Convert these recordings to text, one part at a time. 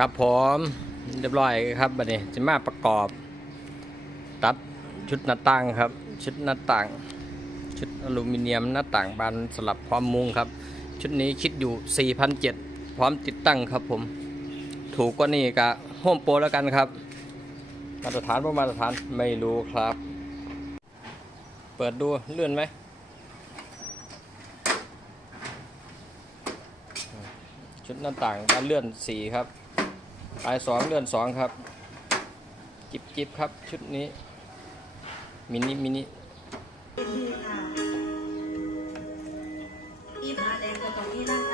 ครับผมเรียบร้อยครับบัดนี้จะมาประกอบ ตัดชุดหน้าต่างครับ ชุดหน้าต่าง ชุดอลูมิเนียมหน้าต่างบานสลับพร้อมมุงครับ ชุดนี้คิดอยู่ 4,700 พร้อมติดตั้งครับผม ถูกกว่านี่ก็โฮมโปรแล้วกันครับ มาตรฐานประมาตรฐานไม่รู้ครับ เปิดดูเลื่อนไหมชุดหน้าต่างบานเลื่อนสีครับ ลายสองเดือนสองครับ จิบจิบครับชุดนี้ มินิมินิอีผาแดงก็ตรงนี้นะ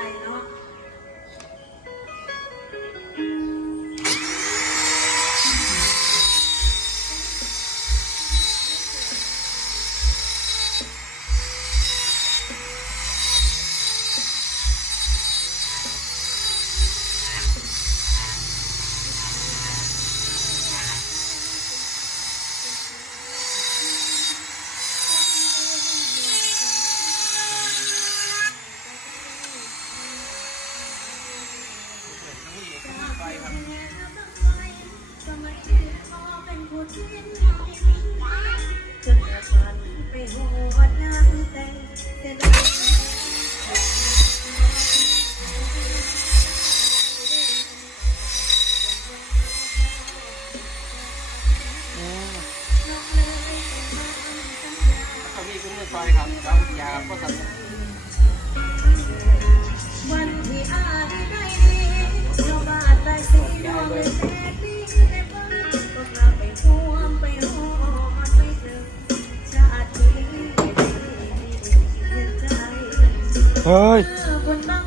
น้องหา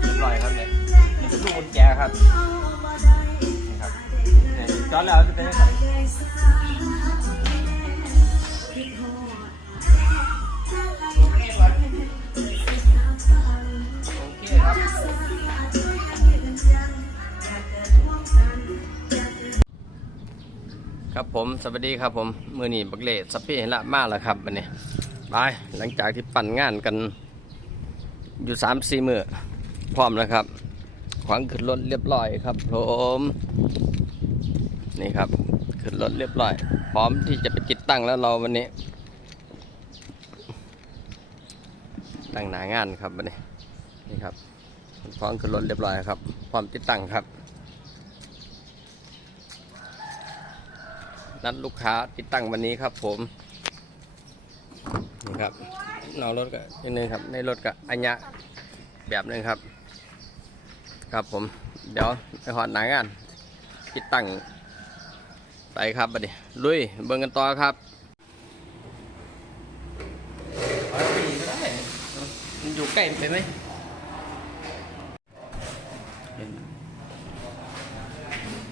เรียบร้อยครับเนี่ยลูกกุญแจครับเอาบ่ได้นี่ครับเนี่ยจอดแล้วจะเป็น ครับผมสวัสดีครับผมมือนี่บักเล่สปีเห็นละมากแล้วครับวันนี้ไปหลังจากที่ปั่นงานกันอยู่สามสี่มือพร้อมแล้วครับ ขวางขึ้นรถเรียบร้อยครับผมนี่ครับขึ้นรถเรียบร้อย พร้อมที่จะไปติดตั้งแล้วเราวันนี้ ตั้งหนางานครับวันนี้นี่ครับพร้อมขึ้นรถเรียบร้อยครับ พร้อมติดตั้งครับ นัดลูกค้าติดตั้งวันนี้ครับ ผมนี่ครับนอกรถก็นิดนึงครับ ในรถก็อัญญะแบบนึงครับ ครับผม เดี๋ยวไปหอดหนางานติดตั้งไปครับบัดนี้ลุยเบิ่งกันต่อครับมันอยู่ใกล้ไปไหม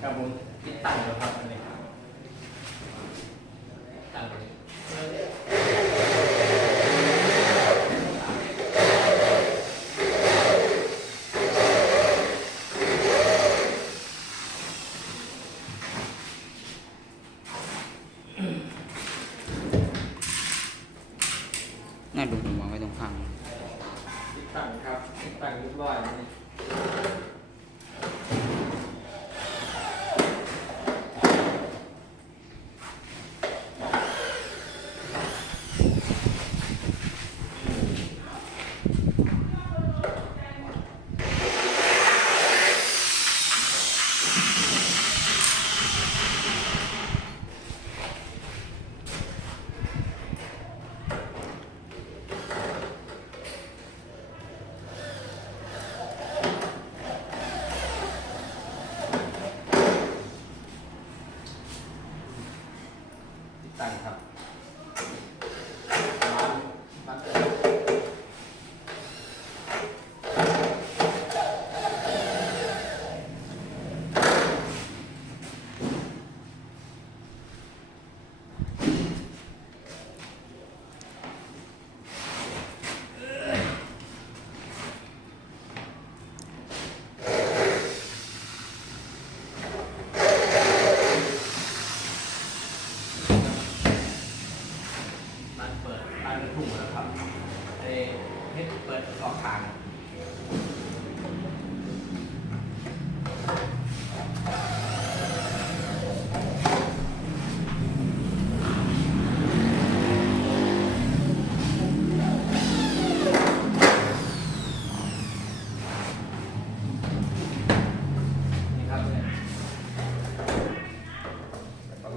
ครับผมติดตั้งครับ น่าดูถึงวงไว้ตรงข้างติดตั้งครับติดตั้งเรียบร้อยนี่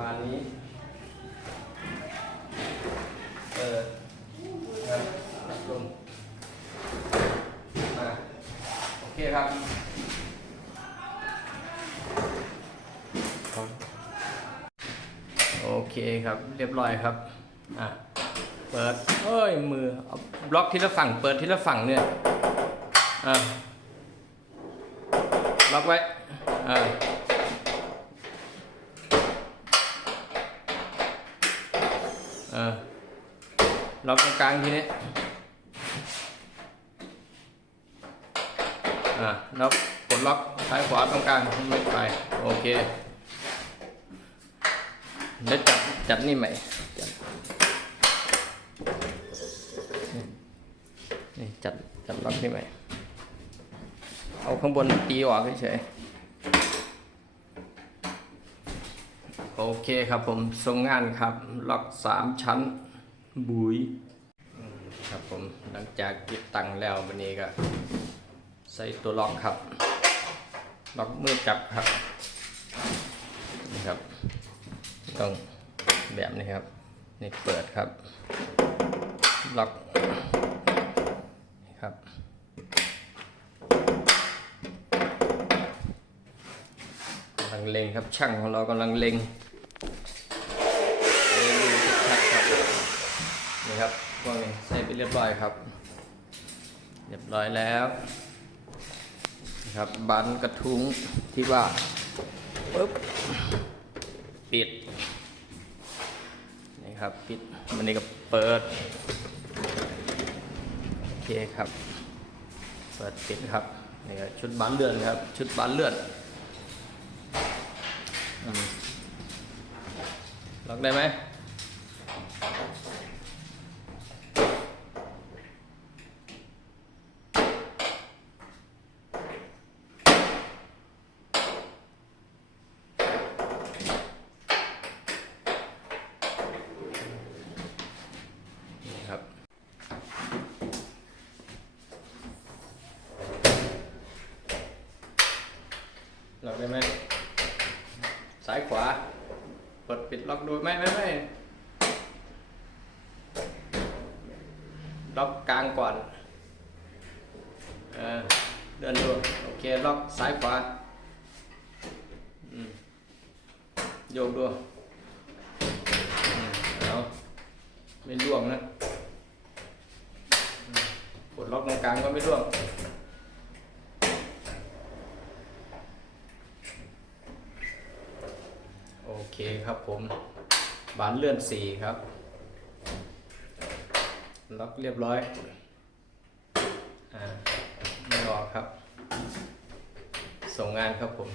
มาณนี้เอปิดนะลงมาโอเคครับโอเคครับ เรียบร้อยครับ อะ เปิด เอ้ย มือเอาบล็อกทีละฝั่ง เปิดทีละฝั่งเนี่ย อะ ล็อกไว้ อะ ล็อกตรงกลางทีนี้อ่าล้วกดล็อกซ้ายขวาตรงกลางไม่ไป โอเคแล้วจับจับนี่ใหม่จับนี่จับจับล็อกนี่ใหม่เอาข้างบนตีออกเฉยๆโอเคครับผมส่งงานครับ ล็อกสามชั้น บุยครับผมหลังจากติดตั้งแล้ววันนี้ก็ ใส่ตัวล็อกครับ ล็อกมือจับครับนี่ครับ ต้องแบบนี้ครับ นี่เปิดครับ ล็อกครับกำลังเล็งครับช่างของเรากำลังเล็งเล็งดูชัดๆครับ นี่ครับพวกนี้ใส่ไป เรียบร้อยครับ เรียบร้อยแล้วนะครับบันกระทุ้งที่ว่าปึ๊บปิดนี่ครับปิดมันนี่ก็เปิดโอเคครับ เปิดปิดครับนี่ก็ชุดบานเลื่อนครับ ชุดบานเลื่อนล็อกได้ไหมนี่ครับ ล็อกได้ไหมซ้ายขวาเปิดปิดล็อกดู ไม่ไม่ไม่ล็อกกลางก่อนเออเดินดู โอเค ล็อกซ้ายขวาโยกดูเอาไม่ล่วงนะอืมกดล็อกตรงกลางก็ไม่ล่วงโอเคครับผม บานเลื่อนสี่ครับ ล็อกเรียบร้อย อ่า ไม่รอครับ ส่งงานครับผม